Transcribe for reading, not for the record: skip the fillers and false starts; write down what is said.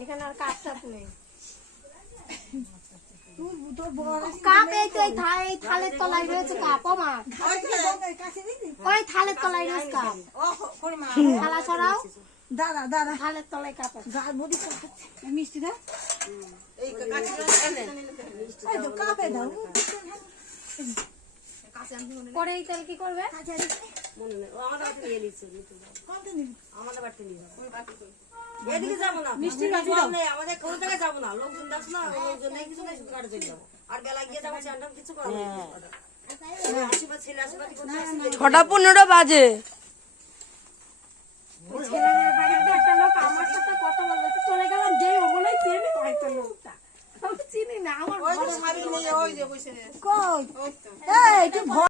এখানে আর কাপ টাপ নেই। কাপ এই তো এই থালের তলায় রয়েছে কাপ। আমার ওই থালের তলায় রয়েছে কাপ। থালা সরাও। দাঁড়া দাঁড়া, থালের তলায় কাপ মিষ্টি দা কাপে দাও। পরে এই তেল কি করবে? মিষ্টি বাটি দাও। আমাদের কোনো জায়গায় যাবো না, লোকজন দেখো না, লোকজন নেই কিছু নেই, শুধু কাটে চলে যাবো। আর বেলা গিয়ে যাবো চান্ডাম কিছু করা আশীর্বাদ ছেলে আশীর্বাদ করতে আসছে। 6:15 বাজে। ছেলের বাড়িতে একটা লোক আমার সাথে কথা বলতে চলে গেলাম, যে ও বলেই চেনে হয়তো লোকটা। আমি চিনি না, আমার কই এই একটু